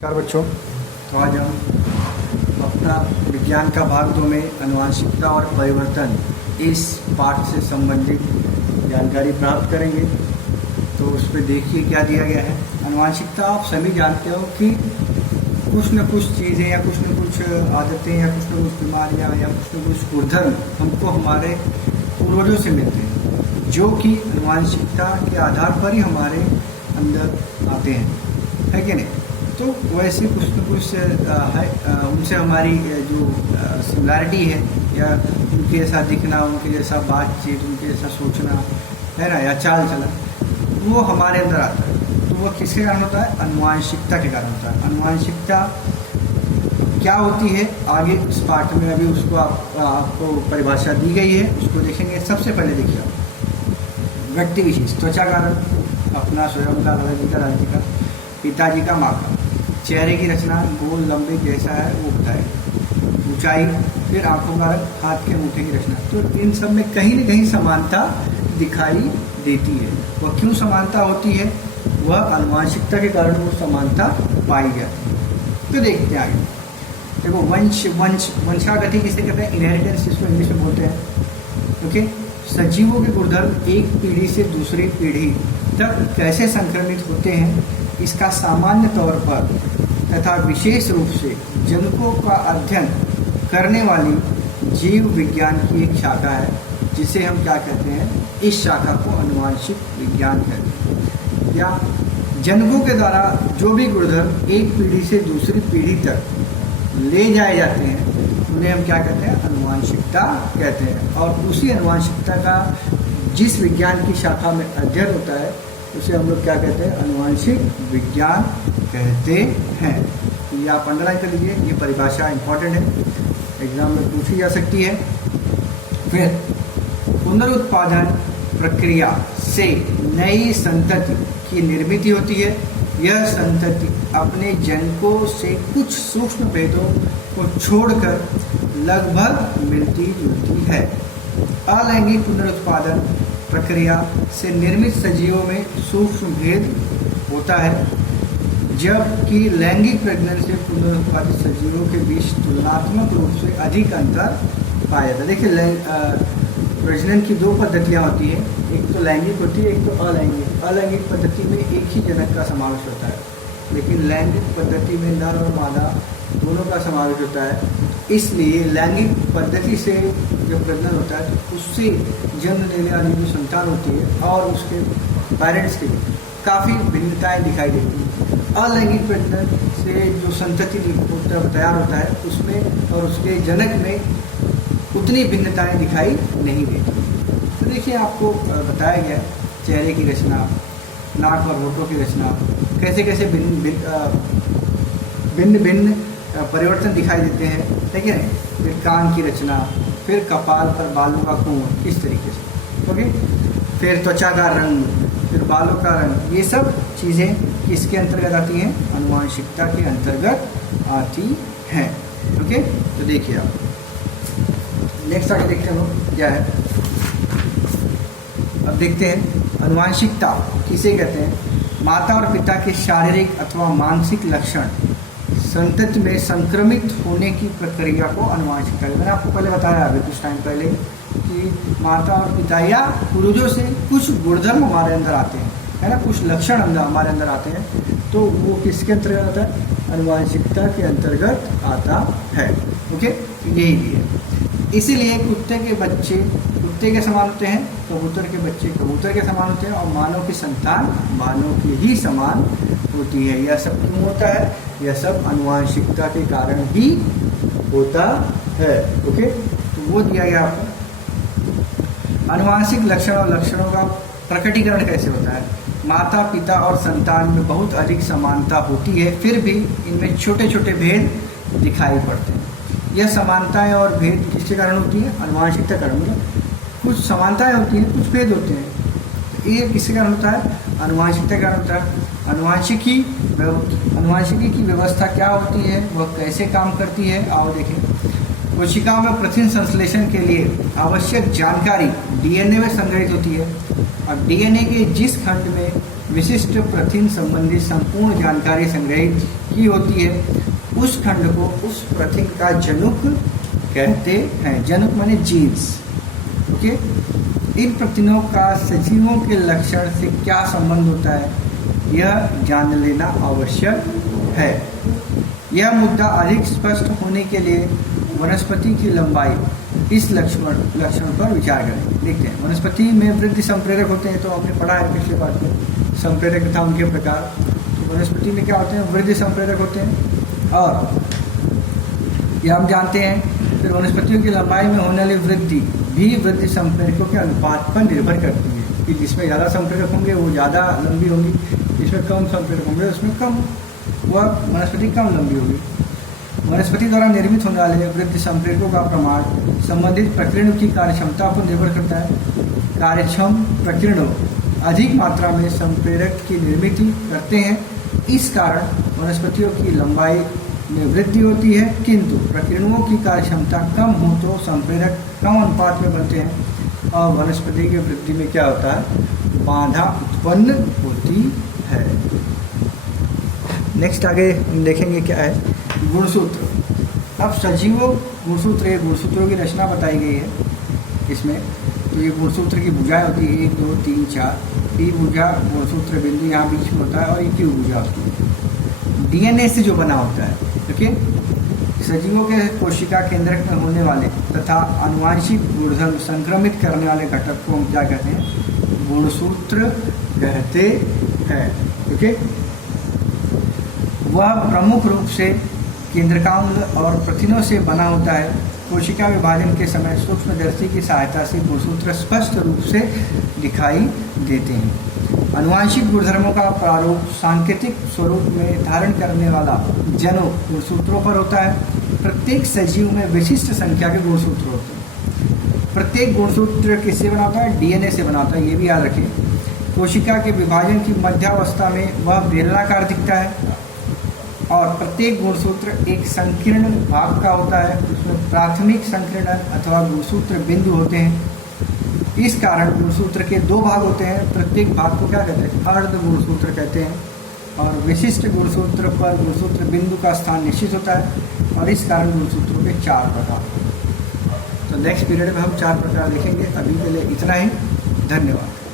नमस्कार बच्चों। तो आज हम अपना विज्ञान का भाग 2 में आनुवंशिकता और परिवर्तन इस पाठ से संबंधित जानकारी प्राप्त करेंगे। तो उस पर देखिए क्या दिया गया है। आनुवंशिकता आप सभी जानते हो कि कुछ न कुछ चीज़ें या कुछ न कुछ आदतें या कुछ न कुछ बीमारियाँ या कुछ न कुछ गुणधर्म हमको हमारे पूर्वजों से मिलते हैं, जो कि आनुवंशिकता के आधार पर ही हमारे अंदर आते हैं, है कि नहीं। तो वैसे कुछ न कुछ है, उनसे हमारी जो सिमिलैरिटी है या उनके जैसा दिखना, उनके जैसा बातचीत, उनके जैसा सोचना है ना, या चाल चलन, वो हमारे अंदर आता है। तो वो किसके कारण होता है? आनुवंशिकता के कारण होता है। आनुवंशिकता क्या होती है आगे इस पाठ में अभी उसको आपको परिभाषा दी गई है, उसको देखेंगे। सबसे पहले देखिए आप व्यक्ति विशेष त्वचा का रंग, अपना स्वयं का, दादाजी का, दादाजी का, पिताजी का, माँ का। चेहरे की रचना गोल लंबे जैसा है वो बताए। ऊंचाई, फिर आंखों का रंग, हाथ के अंगूठे की रचना। तो इन सब में कहीं न कहीं समानता दिखाई देती है। वह क्यों समानता होती है? वह आनुवंशिकता के कारण वो समानता पाई जाती है। तो देखते हैं आगे। देखो वंशागति किसे कहते हैं? इनहेरिटेंस, जिसको इंग्लिश में बोलते हैं। ओके, सजीवों के गुणधर्म एक पीढ़ी से दूसरी पीढ़ी तक कैसे संक्रमित होते हैं, इसका सामान्य तौर पर तथा विशेष रूप से जनकों का अध्ययन करने वाली जीव विज्ञान की एक शाखा है, जिसे हम क्या कहते हैं? इस शाखा को आनुवंशिक विज्ञान कहते हैं। या जनकों के द्वारा जो भी गुणधर्म एक पीढ़ी से दूसरी पीढ़ी तक ले जाए जाते हैं, उन्हें हम क्या कहते हैं? आनुवंशिकता कहते हैं। और उसी आनुवंशिकता का जिस विज्ञान की शाखा में अध्ययन होता है, उसे हम लोग क्या कहते हैं? आनुवंशिक विज्ञान कहते हैं। तो ये आप अंडरलाइन कर लीजिए, ये परिभाषा इंपॉर्टेंट है, एग्जाम में पूछी जा सकती है। फिर पुनरुत्पादन प्रक्रिया से नई संतति की निर्मित होती है। यह संतति अपने जनकों से कुछ सूक्ष्म भेदों को छोड़कर लगभग मिलती जुलती है। अलैंगिक पुनरुत्पादन प्रक्रिया से निर्मित सजीवों में सूक्ष्म भेद होता है, जबकि लैंगिक प्रजनन से पुनरुत्पादित सजीवों के बीच तुलनात्मक रूप से अधिक अंतर पाया जाता है। देखिए, प्रजनन की दो पद्धतियाँ होती हैं, एक तो लैंगिक होती है, एक तो अलैंगिक। अलैंगिक पद्धति में एक ही जनक का समावेश होता है, लेकिन लैंगिक पद्धति में नर और मादा दोनों का समावेश होता है। इसलिए लैंगिक पद्धति से जो प्रजनन होता है, तो उससे जन्म देने वाली जो संतान होती है और उसके पेरेंट्स के काफ़ी भिन्नताएं दिखाई देती हैं। अलैंगिक प्रजनन से जो संतति तैयार होता है, उसमें और उसके जनक में उतनी भिन्नताएं दिखाई नहीं देती। तो देखिए, आपको बताया गया चेहरे की रचना, नाक और होठों की रचना, कैसे कैसे भिन्न भिन्न परिवर्तन दिखाई देते हैं, ठीक है। फिर कान की रचना, फिर कपाल पर बालों का कोण किस तरीके से, ओके। फिर त्वचा का रंग, फिर बालों का रंग, ये सब चीज़ें किसके अंतर्गत आती हैं? आनुवंशिकता के अंतर्गत आती हैं, ओके। तो देखिए आप नेक्स्ट आगे देखते हैं क्या है। अब देखते हैं आनुवंशिकता किसे कहते हैं। माता और पिता के शारीरिक अथवा मानसिक लक्षण संतति में संक्रमित होने की प्रक्रिया को आनुवंशिकता कहते हैं। मैंने आपको पहले बताया अभी कुछ टाइम पहले कि माता और पिता या पूर्वजों से कुछ गुणधर्म हमारे अंदर आते हैं, है ना, कुछ लक्षण हमारे अंदर आते हैं, तो वो किसके अंतर्गत आता है? आनुवंशिकता के अंतर्गत आता है, ओके। यही भी है। इसीलिए कुत्ते के बच्चे कुत्ते के समान होते हैं, कबूतर के बच्चे कबूतर के समान होते हैं, और मानव की संतान मानव की ही समान होती है। यह सब क्यों होता है? यह सब आनुवंशिकता के कारण ही होता है, ओके। तो वो दिया गया आपको। आनुवंशिक लक्षण और लक्षणों का प्रकटीकरण कैसे होता है। माता पिता और संतान में बहुत अधिक समानता होती है, फिर भी इनमें छोटे छोटे भेद दिखाई पड़ते हैं। यह समानताएं और भेद किसके कारण होती है? आनुवंशिकता के कारण। मतलब कुछ समानताएं होती हैं, कुछ भेद होते हैं, तो ये किसके कारण होता है? आनुवंशिकता के कारण होता है। आनुवंशिकी की व्यवस्था क्या होती है, वह कैसे काम करती है, आओ देखें। कोशिकाओं में प्रथिन संश्लेषण के लिए आवश्यक जानकारी डीएनए में संग्रहित होती है, और डीएनए के जिस खंड में विशिष्ट प्रथिन संबंधी संपूर्ण जानकारी संग्रहित की होती है उस खंड को उस प्रथिन का जनुक कहते हैं। जनुक माने जीन्स। ओके, इन प्रथिनों का सजीवों के लक्षण से क्या संबंध होता है, यह जान लेना आवश्यक है। यह मुद्दा अधिक स्पष्ट होने के लिए वनस्पति की लंबाई इस लक्षण पर विचार करें। देखते हैं, वनस्पति में वृद्धि संप्रेरक होते हैं, तो हमने पढ़ा है पिछले पाठ में संप्रेरक तथा उनके प्रकार। तो वनस्पति में क्या होते हैं, वृद्धि संप्रेरक होते हैं, और यह हम जानते हैं। फिर वनस्पतियों की लंबाई में होने वाली वृद्धि भी वृद्धि संप्रेरकों के अनुपात पर निर्भर करती है कि जिसमें ज़्यादा संप्रेरक होंगे वो ज़्यादा लंबी होंगी, जिसमें कम संप्रेरक होंगे उसमें कम, वह वनस्पति कम लंबी होगी। वनस्पति द्वारा निर्मित होने वाले वृद्धि संप्रेरकों का प्रमाण संबंधित प्रकीर्णों की कार्यक्षमता पर निर्भर करता है। कार्यक्षम प्रकीर्णों अधिक मात्रा में संप्रेरक की निर्मित करते हैं, इस कारण वनस्पतियों की लंबाई में वृद्धि होती है, किंतु प्रकीर्णों की कार्यक्षमता कम हो तो संप्रेरक कम अनुपात में बनते हैं और वनस्पति की वृद्धि में क्या होता है, बाधा उत्पन्न होती है। नेक्स्ट आगे देखेंगे क्या है, गुणसूत्र। अब सजीवों गुणसूत्र, ये गुणसूत्रों की रचना बताई गई है इसमें। तो ये गुणसूत्र की भुजाएं होती है 1 2 3 4। पी भुजा गुणसूत्र बिंदु यहाँ बीच में होता है और क्यू भुजा होती है। डीएनए से जो बना होता है, ओके। सजीवों के कोशिका केंद्रक में होने वाले तथा आनुवांशिक गुणधर्म संक्रमित करने वाले घटक को हम क्या कहते हैं, गुणसूत्र कहते हैं, ओके। वह प्रमुख रूप से केंद्रकांग और प्रथिनों से बना होता है। कोशिका विभाजन के समय सूक्ष्मदर्शी की सहायता से गुणसूत्र स्पष्ट रूप से दिखाई देते हैं। आनुवांशिक गुणधर्मों का प्रारूप सांकेतिक स्वरूप में धारण करने वाला जनुक गुणसूत्रों पर होता है। प्रत्येक सजीव में विशिष्ट संख्या के गुणसूत्र होते हैं। प्रत्येक गुणसूत्र किससे बना होता है, डीएनए से बना होता है, ये भी याद रखें। कोशिका के विभाजन की मध्यावस्था में वह बेलनाकार दिखता है और प्रत्येक गुणसूत्र एक संकीर्ण भाग का होता है। उसमें प्राथमिक संकीर्णन अथवा गुणसूत्र बिंदु होते हैं। इस कारण गुणसूत्र के 2 भाग होते हैं। प्रत्येक भाग को क्या कहते हैं, अर्ध गुणसूत्र कहते हैं। और विशिष्ट गुणसूत्र पर गुणसूत्र बिंदु का स्थान निश्चित होता है और इस कारण गुणसूत्रों के 4 प्रकार। तो नेक्स्ट पीरियड में हम 4 प्रकार देखेंगे। अभी के लिए इतना ही, धन्यवाद।